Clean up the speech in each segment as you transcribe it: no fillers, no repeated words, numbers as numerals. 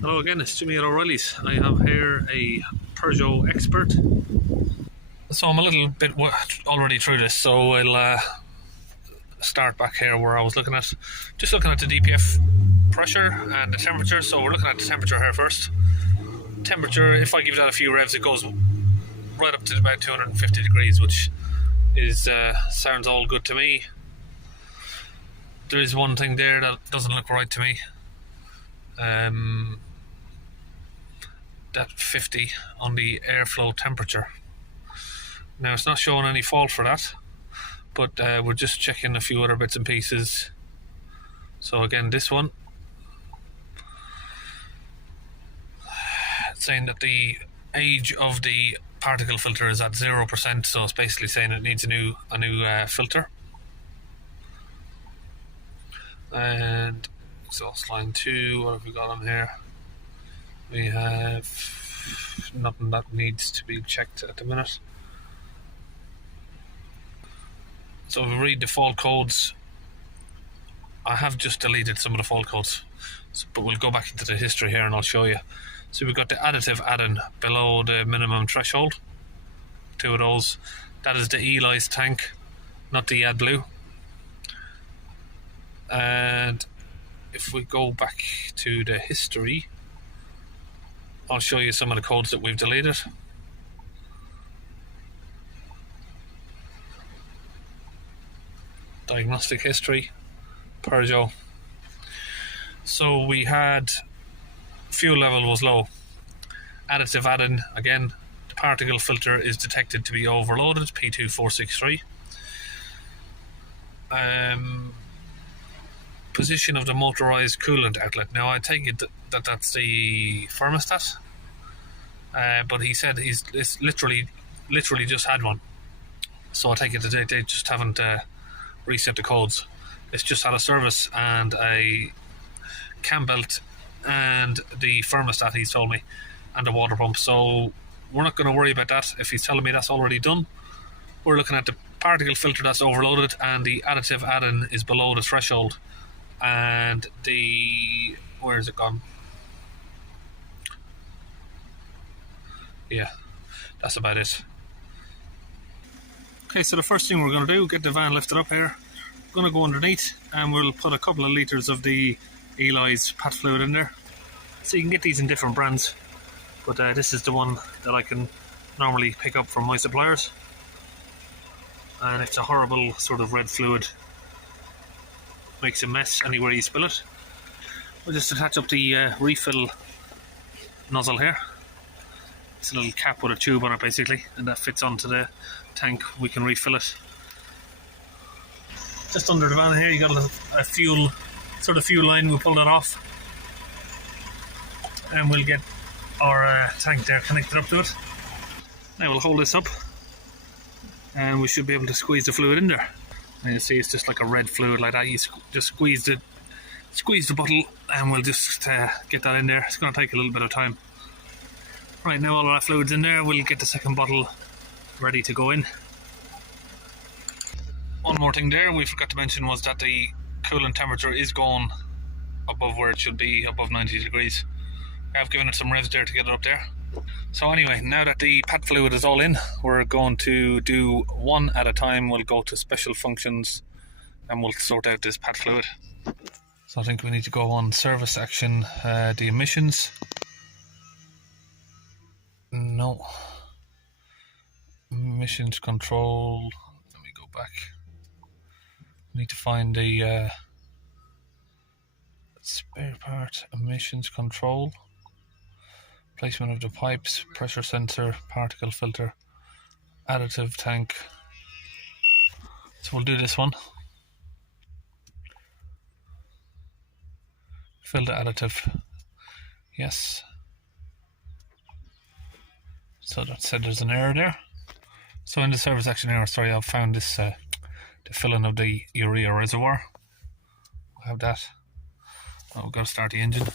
Hello again, it's Jimmy at O'Reilly's. I have here a Peugeot Expert. So I'm a little bit already through this, so I'll start back here where I was looking at the DPF pressure and the temperature. So we're looking at the temperature here first. Temperature, if I give that a few revs, it goes right up to about 250 degrees, which is sounds all good to me. There is one thing there that doesn't look right to me. That 50 on the airflow temperature. Now it's not showing any fault for that, but we're just checking a few other bits and pieces. So again, this one, it's saying that the age of the particle filter is at 0%, so it's basically saying it needs a new filter. And exhaust line 2, what have we got on here? We have nothing that needs to be checked at the minute. So if we read the fault codes, I have just deleted some of the fault codes, but we'll go back into the history here and I'll show you. So we've got the additive add-in below the minimum threshold, 2 of those. That is the EOLYS tank, not the AdBlue. And if we go back to the history, I'll show you some of the codes that we've deleted. Diagnostic history, Peugeot. So we had fuel level was low. Additive add-in, again, the particle filter is detected to be overloaded, P2463. Position of the motorized coolant outlet. Now I take it that that's the thermostat, but he said he's literally just had one. So I take it that they just haven't reset the codes. It's just had a service and a cam belt and the thermostat, he's told me, and the water pump. So we're not going to worry about that if he's telling me that's already done. We're looking at the particle filter that's overloaded, and the additive add-in is below the threshold. And the, where is it gone? Yeah, that's about it. Okay, so the first thing we're going to do, get the van lifted up here. We're going to go underneath and we'll put a couple of litres of the EOLYS PAT fluid in there. So you can get these in different brands, but this is the one that I can normally pick up from my suppliers. And it's a horrible sort of red fluid. Makes a mess anywhere you spill it. We'll just attach up the refill nozzle here. It's a little cap with a tube on it basically, and that fits onto the tank. We can refill it. Just under the van here you got a fuel line. We'll pull that off and we'll get our tank there connected up to it. Now we'll hold this up and we should be able to squeeze the fluid in there. And you see it's just like a red fluid like that. You just squeeze the bottle and we'll just get that in there. It's going to take a little bit of time. Right, now all of our fluid's in there, we'll get the second bottle ready to go in. One more thing there we forgot to mention was that the coolant temperature is going above where it should be, above 90 degrees. I've given it some revs there to get it up there. So anyway, now that the PAT fluid is all in, we're going to do one at a time. We'll go to special functions and we'll sort out this PAT fluid. So I think we need to go on service action, the emissions. No. Emissions control. Let me go back. We need to find the spare part, emissions control. Placement of the pipes, pressure sensor, particle filter, additive tank. So we'll do this one. Fill the additive. Yes. So that said there's an error there. So in the service action error, sorry, I've found this the filling of the urea reservoir. We'll have that. Now we've got to start the engine.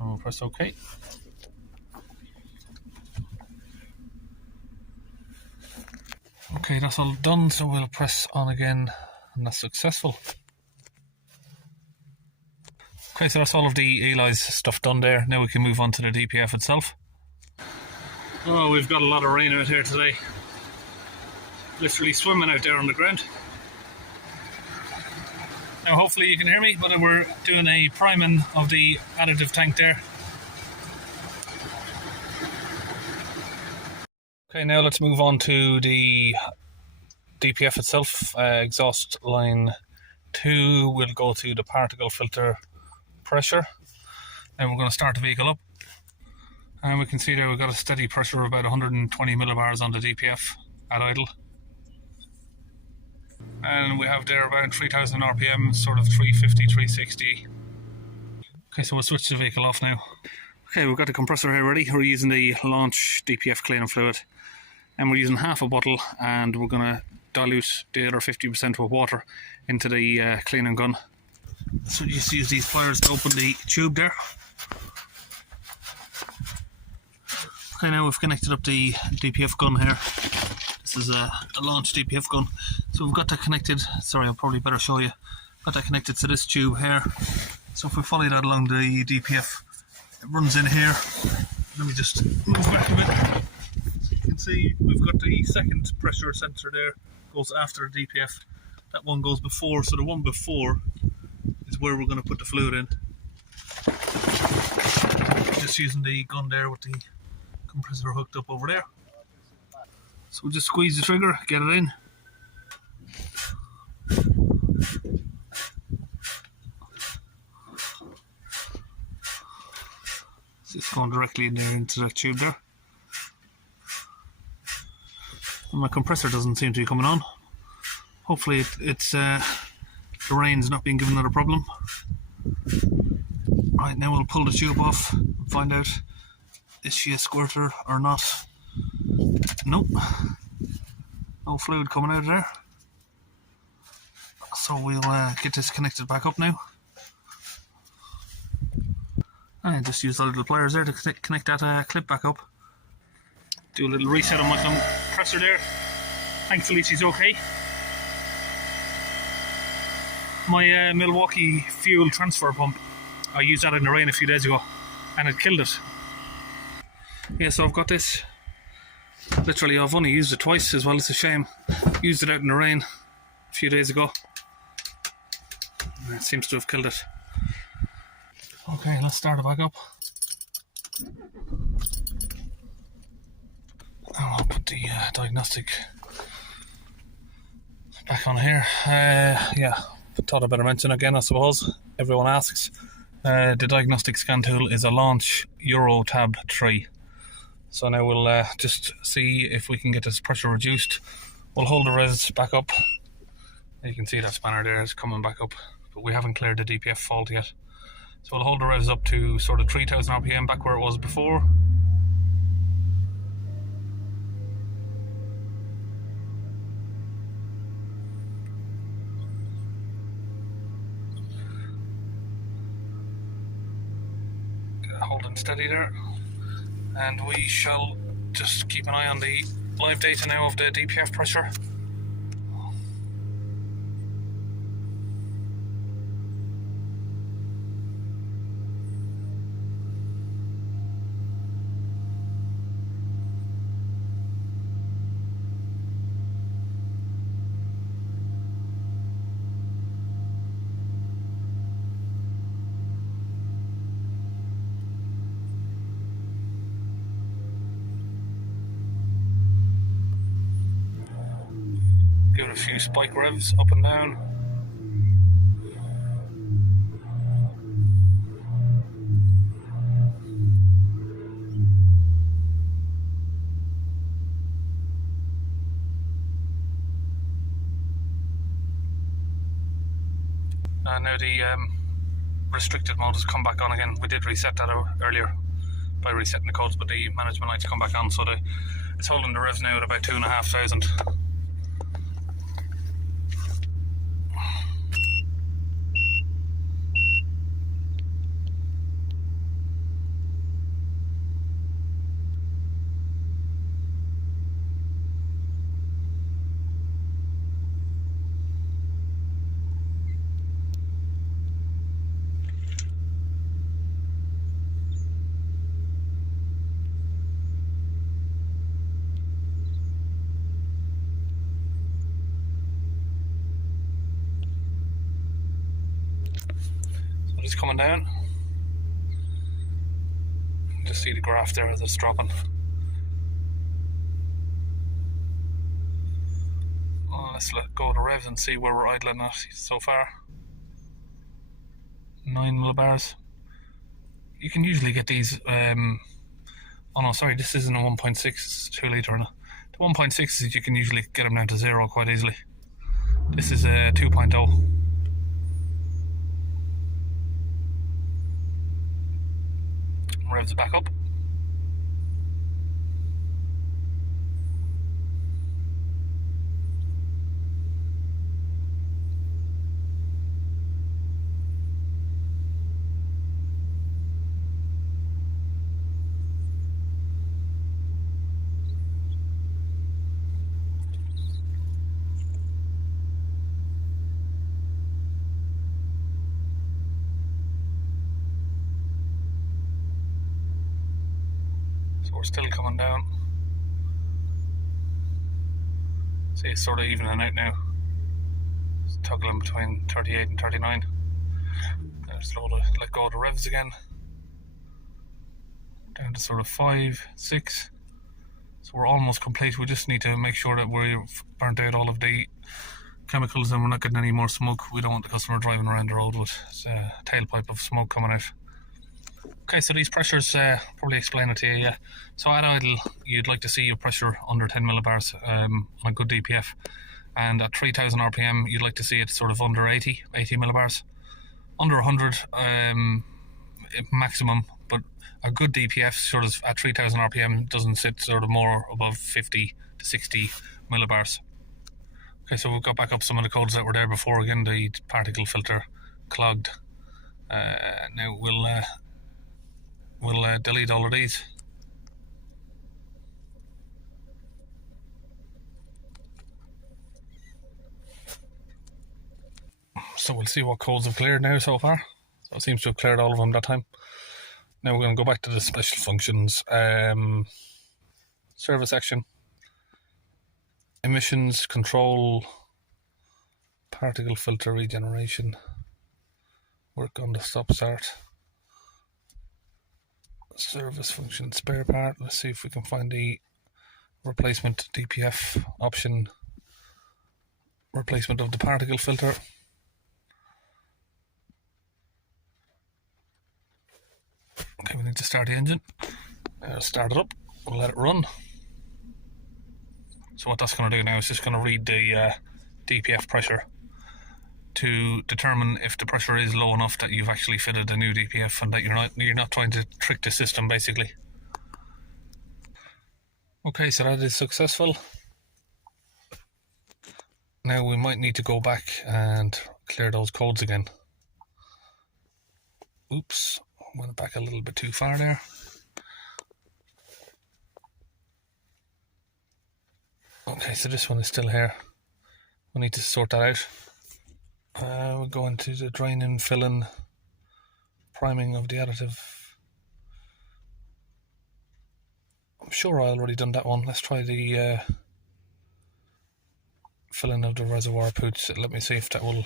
And we'll press OK. Okay, that's all done, so we'll press on again, and that's successful. Okay, so that's all of the EOLYS stuff done there. Now we can move on to the DPF itself. Oh, we've got a lot of rain out here today. Literally swimming out there on the ground. Now hopefully you can hear me, but we're doing a priming of the additive tank there. Okay, now let's move on to the DPF itself. Exhaust line 2 will go to the particle filter pressure. And we're going to start the vehicle up. And we can see there we've got a steady pressure of about 120 millibars on the DPF at idle. And we have there about 3000 RPM, sort of 350, 360. Okay, so we'll switch the vehicle off now. Okay, we've got the compressor here ready. We're using the launch DPF cleaning fluid. And we're using half a bottle, and we're going to dilute the other 50% with water into the cleaning gun. So you just use these pliers to open the tube there. Okay, now we've connected up the DPF gun here. This is a launch DPF gun. So we've got that connected, sorry, I'll probably better show you. Got that connected to this tube here. So if we follow that along the DPF, it runs in here. Let me just move back a bit. So you can see we've got the second pressure sensor there, goes after the DPF. That one goes before, so the one before is where we're going to put the fluid in. Just using the gun there with the compressor hooked up over there. So we'll just squeeze the trigger, get it in. So it's going directly in there into the tube there. And my compressor doesn't seem to be coming on. Hopefully it's the rain's not being given another problem. Right, now we'll pull the tube off and find out is she a squirter or not. Nope, no fluid coming out of there. So we'll get this connected back up now. And just use the little pliers there to connect that clip back up. Do a little reset on my compressor there. Thankfully she's okay. My Milwaukee fuel transfer pump, I used that in the rain a few days ago and it killed it. Yeah, so I've got this. Literally I've only used it twice as well, it's a shame. Used it out in the rain a few days ago. And it seems to have killed it. Okay, let's start it back up. Now I'll put the diagnostic back on here. Yeah, thought I'd better mention again, I suppose. Everyone asks. The diagnostic scan tool is a launch Euro Tab 3. So now we'll just see if we can get this pressure reduced. We'll hold the res back up. You can see that spanner there is coming back up, but we haven't cleared the DPF fault yet. So we'll hold the res up to sort of 3000 RPM, back where it was before. Holding steady there. And we shall just keep an eye on the live data now of the DPF pressure. Giving a few spike revs up and down. Now the restricted mode has come back on again. We did reset that earlier by resetting the codes, but the management lights come back on, so it's holding the revs now at about 2,500. So it's coming down. Just see the graph there as it's dropping. Let's go to revs and see where we're idling at so far. 9 millibars. You can usually get these. Oh no, sorry, this isn't a 1.6 2 litre. The 1.6s you can usually get them down to 0 quite easily. This is a 2.0. Revs back up. So we're still coming down. See, it's sort of evening out now. It's toggling between 38 and 39. Just let go of the revs again. Down to sort of 5, 6. So we're almost complete. We just need to make sure that we've burnt out all of the chemicals and we're not getting any more smoke. We don't want the customer driving around the road with a tailpipe of smoke coming out. Okay, so these pressures probably explain it to you, yeah. So at idle, you'd like to see your pressure under 10 millibars on a good DPF. And at 3000 RPM, you'd like to see it sort of under 80 millibars. Under 100 maximum, but a good DPF sort of at 3000 RPM doesn't sit sort of more above 50 to 60 millibars. Okay, so we've got back up some of the codes that were there before again, the particle filter, clogged. Now we'll delete all of these. So we'll see what codes have cleared now so far. So it seems to have cleared all of them that time. Now we're going to go back to the special functions. Service action, emissions control, particle filter regeneration, work on the stop start, service function spare part. Let's see if we can find the replacement DPF option, replacement of the particle filter. Okay, we need to start the engine. Start it up, we'll let it run. So what that's going to do now is just going to read the DPF pressure to determine if the pressure is low enough that you've actually fitted a new DPF and that you're not trying to trick the system basically. Okay, so that is successful. Now we might need to go back and clear those codes again. Oops, went back a little bit too far there. Okay, so this one is still here. We need to sort that out. We'll go into the draining, filling, priming of the additive. I'm sure I already done that one. Let's try the filling of the reservoir pooch. Let me see if that will...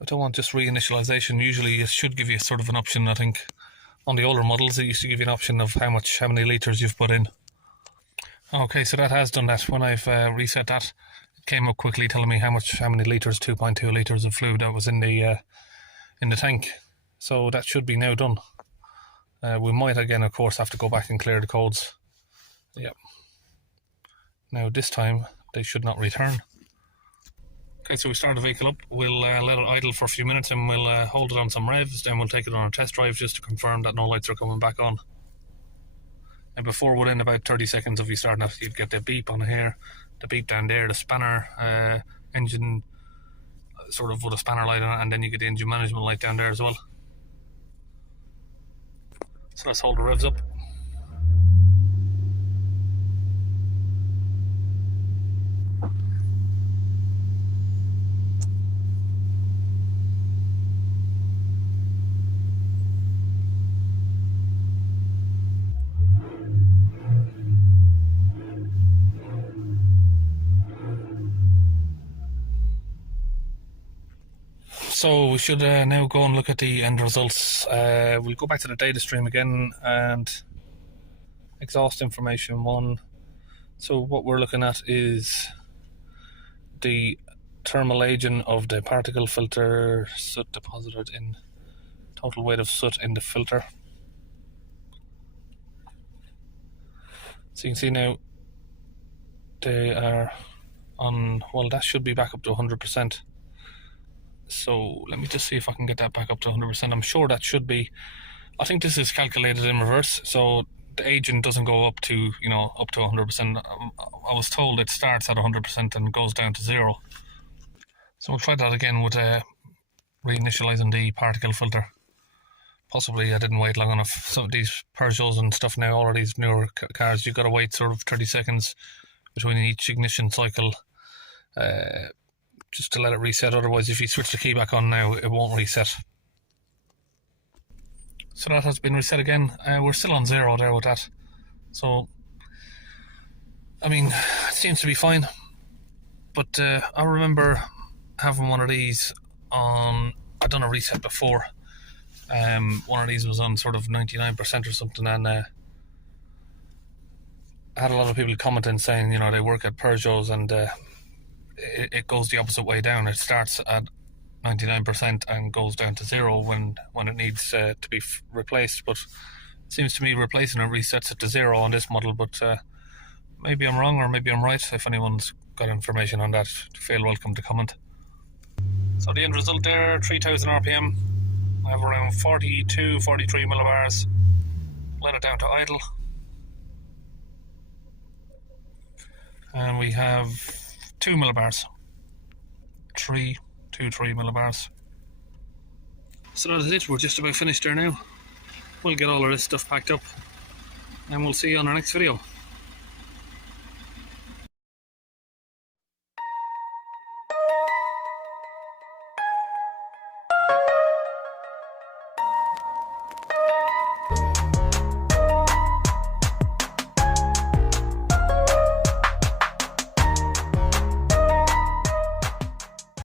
I don't want just reinitialization. Usually it should give you sort of an option, I think. On the older models, it used to give you an option of how many litres you've put in. Okay, so that has done that. When I've reset that, it came up quickly telling me how many litres, 2.2 litres of fluid that was in the tank. So that should be now done. We might again, of course, have to go back and clear the codes. Yep. Now this time they should not return. Okay, so we start the vehicle up. We'll let it idle for a few minutes and we'll hold it on some revs. Then we'll take it on a test drive just to confirm that no lights are coming back on. And before within about 30 seconds of you starting it, you'd get the beep on here, the beep down there, the spanner engine sort of with a spanner light on it, and then you get the engine management light down there as well. So let's hold the revs up. So we should now go and look at the end results. We'll go back to the data stream again and exhaust information 1. So what we're looking at is the thermal agent of the particle filter, soot deposited in, total weight of soot in the filter. So you can see now they are on, well, that should be back up to 100%. So let me just see if I can get that back up to 100%. I'm sure that should be, I think this is calculated in reverse, so the agent doesn't go up to, you know, up to 100%. I was told it starts at 100% and goes down to 0. So we'll try that again with reinitializing the particle filter. Possibly I didn't wait long enough. Some of these Peugeots and stuff now, all of these newer cars, you've got to wait sort of 30 seconds between each ignition cycle just to let it reset. Otherwise, if you switch the key back on now, it won't reset. So that has been reset again. We're still on 0 there with that. So, I mean, it seems to be fine. But I remember having one of these on, I'd done a reset before. One of these was on sort of 99% or something, and I had a lot of people commenting saying, you know, they work at Peugeots and it goes the opposite way down. It starts at 99% and goes down to 0 when it needs to be replaced. But it seems to me replacing it resets it to 0 on this model. But maybe I'm wrong or maybe I'm right. If anyone's got information on that, feel welcome to comment. So the end result there, 3000 RPM. I have around 42, 43 millibars. Let it down to idle. And we have 2 millibars. 3 millibars. So that's it, we're just about finished there now. We'll get all of this stuff packed up and we'll see you on our next video.